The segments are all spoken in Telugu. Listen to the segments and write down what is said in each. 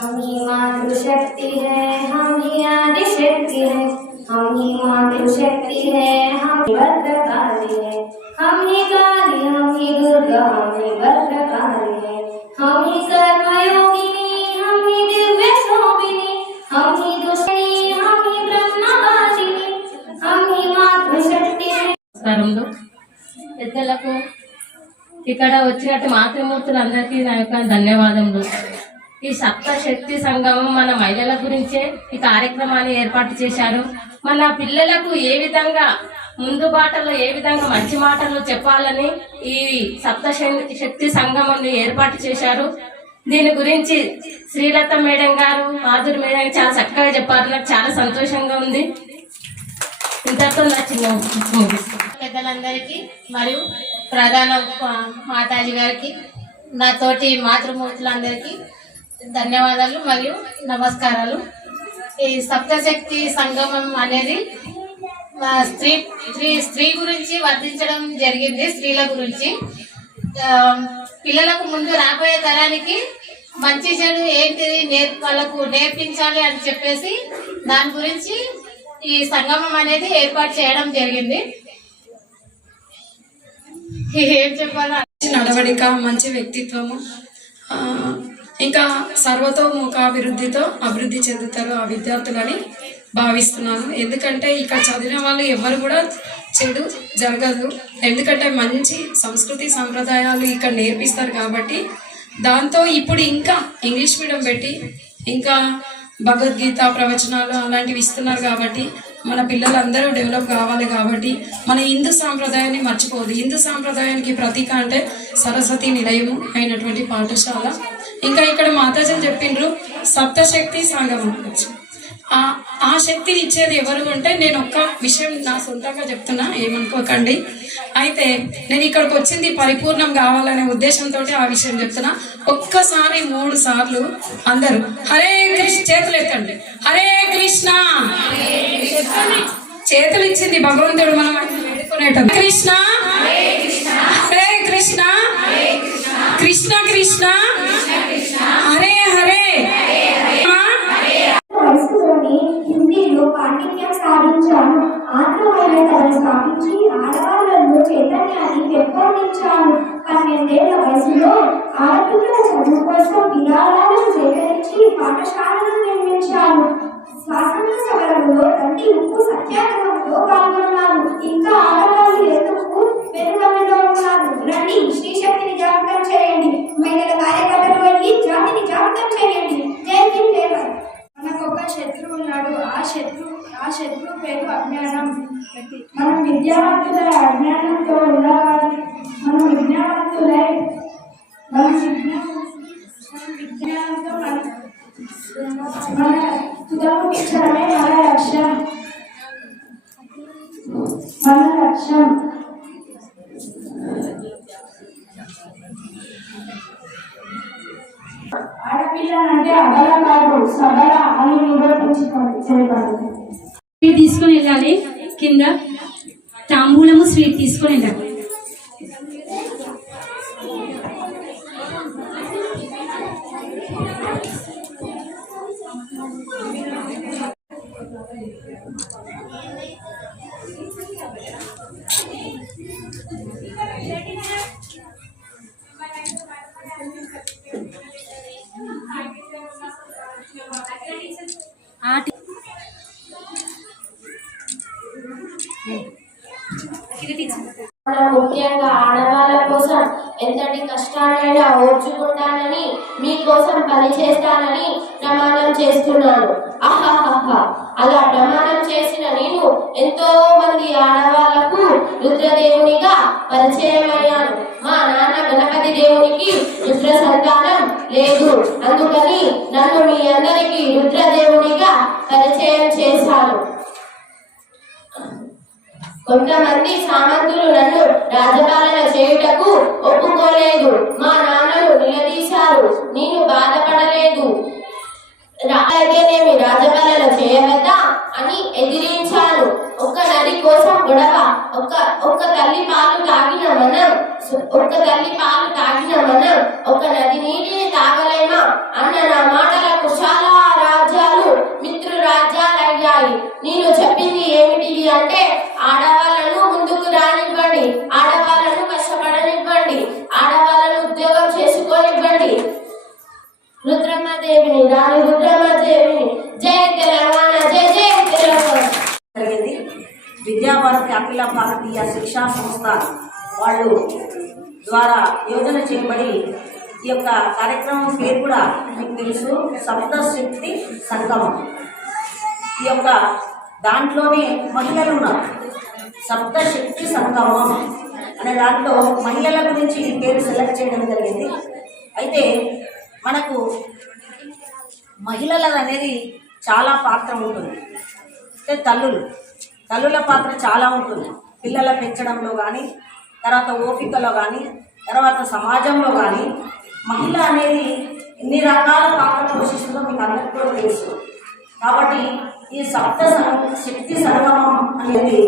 हम ही मातृशक्ति है, हम ही आदि शक्ति है, हम ही मातृशक्ति है, हम भद्रकाली है, हम ही काली, हम ही दुर्गा, हम ही भद्रकाली है, हम ही कर्मयोगिनी, हम ही दिव्य शोभिनी, हम ही दुष्टनी, हम ही ब्रह्मवासिनी, हम ही मातृशक्ति है। పెద్దలకు ఇక్కడ వచ్చినట్టు మాతృమూర్తులందరికీ నా యొక్క ధన్యవాదములు. ఈ సప్తశక్తి సంగమం మన మహిళల గురించే ఈ కార్యక్రమాన్ని ఏర్పాటు చేశారు. మన పిల్లలకు ఏ విధంగా ముందు బాటలో ఏ విధంగా మంచి మాటలు చెప్పాలని ఈ సప్తశక్తి సంగమాన్ని ఏర్పాటు చేశారు. దీని గురించి శ్రీలత మేడం గారు, మాధురి మేడం చాలా చక్కగా చెప్పారు. నాకు చాలా సంతోషంగా ఉంది. ఇంతతో నా చిన్న పెద్దలందరికీ మరియు ప్రధాన మాతాజీ గారికి, నా తోటి మాతృమూర్తులందరికీ ధన్యవాదాలు మరియు నమస్కారాలు. ఈ సప్తశక్తి సంగమం అనేది స్త్రీ గురించి వర్తించడం జరిగింది. స్త్రీల గురించి పిల్లలకు ముందు రాబోయే తరానికి మంచి చెడు ఏంటిది వాళ్ళకు నేర్పించాలి అని చెప్పేసి దాని గురించి ఈ సంగమం అనేది ఏర్పాటు చేయడం జరిగింది. ఏం చెప్పాలి, నడవడిక, మంచి వ్యక్తిత్వము, ఇంకా సర్వతోముఖాభివృద్ధితో అభివృద్ధి చెందుతారు ఆ విద్యార్థులని భావిస్తున్నాను. ఎందుకంటే ఇక్కడ చదివిన వాళ్ళు ఎవరు కూడా చెడు జరగదు. ఎందుకంటే మంచి సంస్కృతి సంప్రదాయాలు ఇక్కడ నేర్పిస్తారు కాబట్టి. దాంతో ఇప్పుడు ఇంకా ఇంగ్లీష్ మీడియం పెట్టి ఇంకా భగవద్గీత ప్రవచనాలు అలాంటివి ఇస్తున్నారు కాబట్టి మన పిల్లలందరూ డెవలప్ కావాలి. కాబట్టి మన హిందూ సాంప్రదాయాన్ని మర్చిపోదు. హిందూ సాంప్రదాయానికి ప్రతీక అంటే సరస్వతి నిలయము అయినటువంటి పాఠశాల. ఇంకా ఇక్కడ మాతాజీలు చెప్పిండ్రు సప్తశక్తి సంగమం. ఆ శక్తిని ఇచ్చేది ఎవరు అంటే, నేను ఒక్క విషయం నా సొంతంగా చెప్తున్నా, ఏమనుకోకండి. అయితే నేను ఇక్కడికి వచ్చింది పరిపూర్ణం కావాలనే ఉద్దేశంతో ఆ విషయం చెప్తున్నా. ఒక్కసారి 3 సార్లు అందరూ హరే కృష్ణ చేతులు ఎత్తండి. హరే కృష్ణ చేతులు ఇచ్చింది భగవంతుడు, మనం వేడుకునేటప్పుడు కృష్ణ హరే కృష్ణ కృష్ణ కృష్ణ హరే హరే. హిందీలో పాండిత్యం సాధించాను. ఆత్మమైనతను స్థాపించి ఆడవాళ్లలో చైతన్యాన్ని పెంపొందించాను. 12 ఏళ్ల వయసులో ఆడపిల్లల చదువు కోసం విరాళాలను సేకరించి పాఠశాలను నిర్మించాను. స్వాతంత్ర సమరంలో తండ్రి ఉప్పు సత్యాగ్రహంలో పాల్గొన్నాను. ఇంకా ఆడవాళ్ళు ఎందుకు వెనుకలో ఉన్నారు? రండి, శ్రీశక్తిని జాగృతం చేయండి. మహిళల కార్యకర్తలు అయ్యి జాతిని జాగృతం చేయండి. జై హింద్, జై భారత్. మనకు ఒక శత్రువు ఉన్నాడు. ఆ శత్రువు పేరు అజ్ఞానం. మనం విద్యావంతులై అజ్ఞానంతో ఉండవాలి. మనం విజ్ఞానంతో మన తుదముట్టించడమే మన లక్ష్యం. ఆడపిల్లలంటే అబల కాదు, సబల అని నిరూపించబడింది. స్వీట్ తీసుకొని వెళ్ళాలి. కింద తాంబూలము స్వీట్ తీసుకొని వెళ్ళాలి. ముఖ్యంగా ఆడవాళ్ళ కోసం ఎంతటి కష్టాలైనా ఓర్చుకుంటానని, మీకోసం పని చేస్తానని ప్రమాణం చేస్తున్నాను. అలా ప్రమాణం చేసిన నేను ఎంతో మంది ఆడవాళ్లకు రుద్రదేవునిగా పరిచయం అయ్యాను. మా నాన్న గణపతి దేవునికి రుద్ర సంతానం లేదు. అందుకని నన్ను మీ అందరికీ రుద్రదేవునిగా పరిచయం చేశాను. కొంతమంది సామంతులు నన్ను రాజపాలన చేయుటకు ఒప్పుకోలేదు. మా నాన్నను నిలదీశారు. నేను బాధపడలేదు. అయితేనేమి రాజపాలన చేయవద్దా అని ఎదిరించాను. ఒక్క నది కోసం గొడవ. ఒక్క తల్లి పాలు తాగిన మనం ఒక నది నీటిని తాగలేమా అన్న నా మాటలకు రుద్రమదేవిని రాణి రుద్రమదేవిని జయ తెలంగాణ జయ జయ తెలంగాణ. జరిగింది. విద్యాభారతి అఖిల భారతీయ శిక్షా సంస్థ వాళ్ళు ద్వారా యోజన చేయబడి ఈ యొక్క కార్యక్రమం పేరు కూడా మీకు తెలుసు, సప్తశక్తి సంగమం. ఈ యొక్క దాంట్లోనే మహిళలు ఉన్నారు. సప్తశక్తి సంగమం అనే దాంట్లో మహిళల గురించి ఈ పేరు సెలెక్ట్ చేయడం జరిగింది. అయితే మనకు మహిళల అనేది చాలా పాత్ర ఉంటుంది. అంటే తల్లుల పాత్ర చాలా ఉంటుంది. పిల్లల పెంచడంలో కానీ, తర్వాత ఓపికలో కానీ, తర్వాత సమాజంలో కానీ మహిళ అనేది ఎన్ని రకాల పాత్ర పోషిస్తుందో మీకు అందరికీ కూడా తెలుసు. కాబట్టి ఈ సప్త శక్తి సంగమం అనేది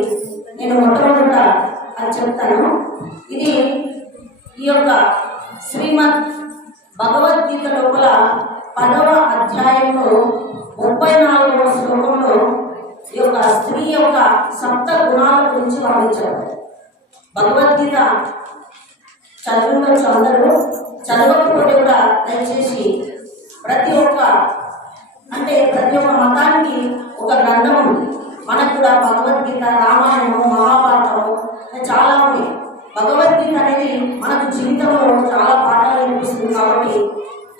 నేను మొట్టమొదట అది చెప్తాను. ఇది ఈ యొక్క శ్రీమద్ భగవద్గీత లోపల 10వ అధ్యాయంలో 34వ శ్లోకంలో ఈ యొక్క స్త్రీ యొక్క సప్త గుణాల గురించి వర్ణించారు. భగవద్గీత చదువులో అందరూ చదవకపోతే కూడా దయచేసి ప్రతి ఒక్క మతానికి ఒక గ్రంథం ఉంది. మనకు కూడా భగవద్గీత, రామాయణము, మహాభారతము చాలా ఉన్నాయి. భగవద్గీత అనేది మనకు జీవితంలో చాలా పాఠాలు నేర్పిస్తుంది. కాబట్టి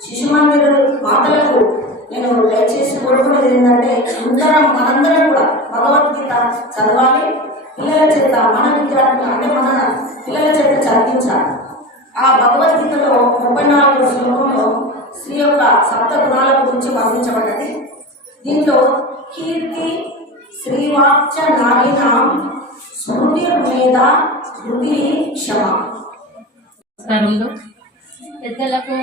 శిశు మందిర మాతలకు నేను దయచేసి కోరుకునేది ఏంటంటే మనందరం కూడా భగవద్గీత చదవాలి. పిల్లల చేత మన విద్యార్థులు అంటే మన పిల్లల చేత చదివించాలి. ఆ భగవద్గీతలో 34వ శ్లోకంలో స్త్రీ యొక్క సప్త గుణాల గురించి వర్ణించబడ్డది. దీంట్లో కీర్తి శ్రీవాక్చ నారీణాం స్మృతిర్మేధ స్మృతి క్షమ. నమస్కారములు. పెద్దలకు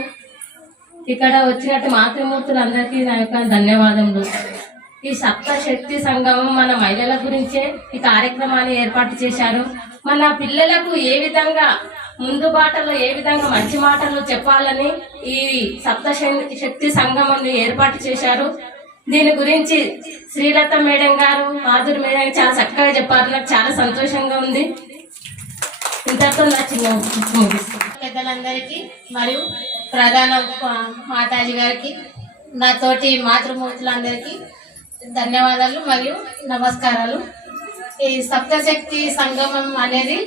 ఇక్కడ వచ్చినట్టు మాతృమూర్తులందరికీ నా యొక్క ధన్యవాదములు. ఈ సప్తశక్తి సంగమం మన మహిళల గురించే ఈ కార్యక్రమాన్ని ఏర్పాటు చేశారు. మన పిల్లలకు ఏ విధంగా ముందు బాటలో ఏ విధంగా మంచి మాటలు చెప్పాలని ఈ సప్తశక్తి సంగమాన్ని ఏర్పాటు చేశారు. దీని గురించి శ్రీలత మేడం గారు, మాధురి మేడం చాలా చక్కగా చెప్పారు. నాకు చాలా సంతోషంగా ఉంది. ఇంతతో నా చిన్న పెద్దలందరికీ మరియు ప్రధాన మాతాజీ గారికి, నా తోటి మాతృమూర్తులందరికీ ధన్యవాదాలు మరియు నమస్కారాలు. ఈ సప్తశక్తి సంగమం అనేది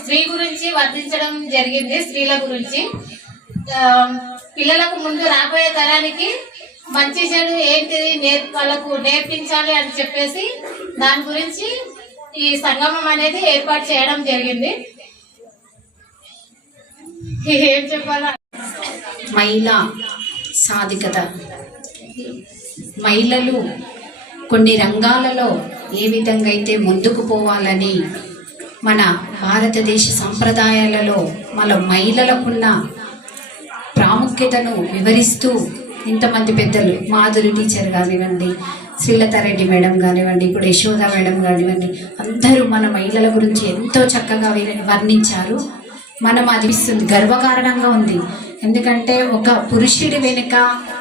స్త్రీ గురించి వర్ణించడం జరిగింది. స్త్రీల గురించి పిల్లలకు ముందు రాబోయే తరానికి మంచి చెడు ఏంటిది వాళ్ళకు నేర్పించాలి అని చెప్పేసి దాని గురించి ఈ సంగమం అనేది ఏర్పాటు చేయడం జరిగింది. ఏం చెప్పాలా? మహిళా సాధికత, మహిళలు కొన్ని రంగాలలో ఏ విధంగా అయితే ముందుకు పోవాలని మన భారతదేశ సంప్రదాయాలలో మన మహిళలకున్న ప్రాముఖ్యతను వివరిస్తూ ఇంతమంది పెద్దలు, మాధురి టీచర్ కానివ్వండి, శ్రీలతారెడ్డి మేడం కానివ్వండి, ఇప్పుడు యశోద మేడం కానివ్వండి, అందరూ మన మహిళల గురించి ఎంతో చక్కగా వర్ణించారు. మనం అది ఇస్తుంది, గర్వకారణంగా ఉంది. ఎందుకంటే ఒక పురుషుడి వెనుక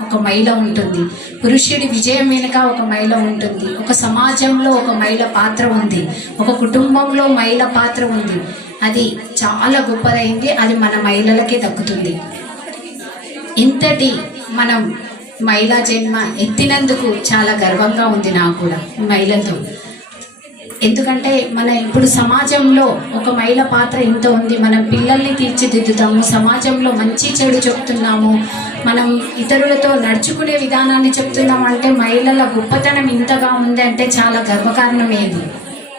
ఒక మహిళ ఉంటుంది, పురుషుడి విజయం వెనుక ఒక మహిళ ఉంటుంది, ఒక సమాజంలో ఒక మహిళ పాత్ర ఉంది, ఒక కుటుంబంలో మహిళ పాత్ర ఉంది. అది చాలా గొప్పదైంది. అది మన మహిళలకే దక్కుతుంది. ఇంతటి మనం మహిళా జన్మ ఎత్తినందుకు చాలా గర్వంగా ఉంది నాకు కూడా మహిళతో. ఎందుకంటే మన ఇప్పుడు సమాజంలో ఒక మహిళ పాత్ర ఇంత ఉంది. మనం పిల్లల్ని తీర్చిదిద్దుతాము, సమాజంలో మంచి చెడు చెప్తున్నాము, మనం ఇతరులతో నడుచుకునే విధానాన్ని చెప్తున్నాము. అంటే మహిళల గొప్పతనం ఇంతగా ఉంది అంటే చాలా గర్వకారణమేది.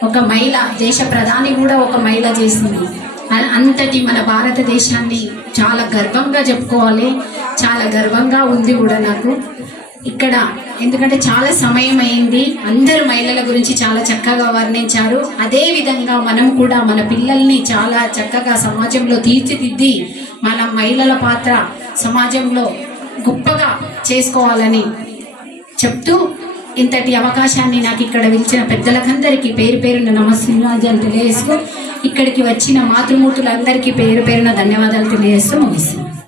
ఒక మహిళ దేశ ప్రధాని కూడా ఒక మహిళ చేసింది. అంతటి మన భారతదేశాన్ని చాలా గర్వంగా చెప్పుకోవాలి. చాలా గర్వంగా ఉంది కూడా నాకు ఇక్కడ. ఎందుకంటే చాలా సమయం అయింది. అందరు మహిళల గురించి చాలా చక్కగా వర్ణించారు. అదే విధంగా మనం కూడా మన పిల్లల్ని చాలా చక్కగా సమాజంలో తీర్చిదిద్ది మన మహిళల పాత్ర సమాజంలో గొప్పగా చేసుకోవాలని చెప్తూ ఇంతటి అవకాశాన్ని నాకు ఇక్కడ పిలిచిన పెద్దలకందరికీ పేరు పేరున నమస్కారాలు తెలియజేస్తూ, ఇక్కడికి వచ్చిన మాతృమూర్తులందరికీ పేరు పేరున ధన్యవాదాలు తెలియజేస్తూ ముగిస్తున్నాను.